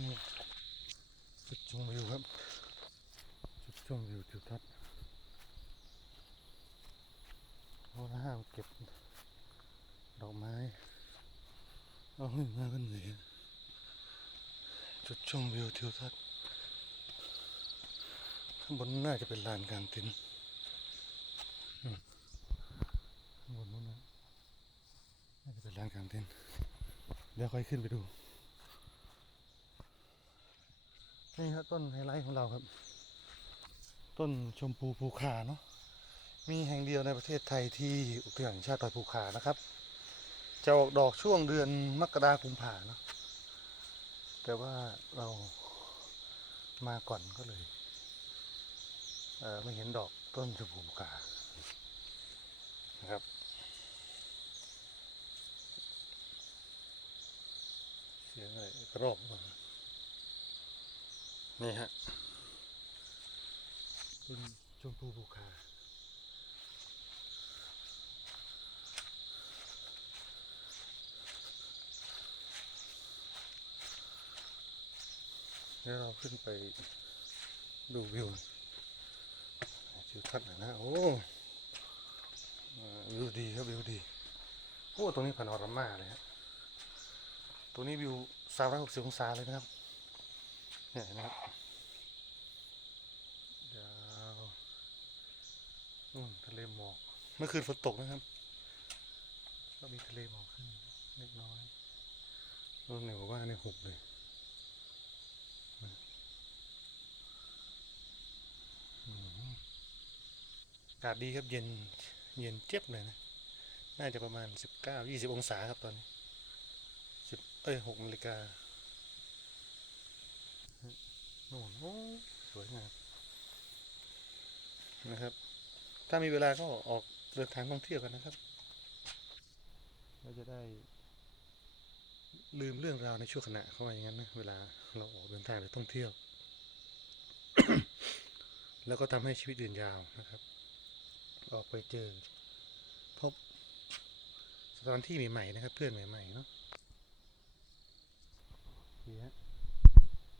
นี่จุดชมวิวครับ จุดชมวิวทิวทัศน์โอ้ห้ามเก็บ ดอกไม้ เอาหนึ่งมากันเลยจุดชมวิวทิวทัศน์ข้างบนน่าจะเป็นลานกลางเต็นท์ข้างบนนู้นนะน่าจะเป็นลานกลางเต็นท์เดี๋ยวค่อยขึ้นไปดู นี่ครับต้นไฮไลท์ของเราครับ ต้นชมพูภูคาเนาะมีแห่งเดียวในประเทศไทยที่อุทยานแห่งชาติดอยภูคานะครับ จะออกดอกช่วงเดือนมกราคมกุมภาเนาะแต่ว่าเรามาก่อนก็เลยเไม่เห็นดอกต้นชมพูภูคานะครับเสียงอะไรกระรอกมา นี่ฮะต้นชมพูภูคาเดี๋ยวเราขึ้นไปดูวิวทิวทัศน์หน่อยนะ โอ้อ่าวิวดีครับวิวดี โอ้ ตรงนี้พาโนรามาเลยฮะตรงนี้วิว360องศาเลยนะครับเนี่ยเห็นะครับยาวอืมทะเลหมอก เมื่อคืนฝนตกนะครับ ก็มีทะเลหมอกขึ้นเล็กน้อยรถในหมู่บ้านเนี่ยหุบเลยอากาศดีครับเย็นเย็นเจี๊ยบเลยนะ น่าจะประมาณสิบเก้ายี่สิบองศาครับตอนนี้สิบเอ้ยหกนาฬิกา โน่นโอ้สวยงามนะครับ ถ้ามีเวลาก็ออกเดินทางท่องเที่ยวกันนะครับ เราจะได้ลืมเรื่องราวในช่วงขณะเขาว่าอย่างนั้นนะเวลาเราออกเดินทางหรือท่องเที่ยว แล้วก็ทำให้ชีวิตยืนยาวนะครับ ออกไปเจอ พบสถานที่ใหม่ๆนะครับ เพื่อนใหม่ๆเนาะดีฮะ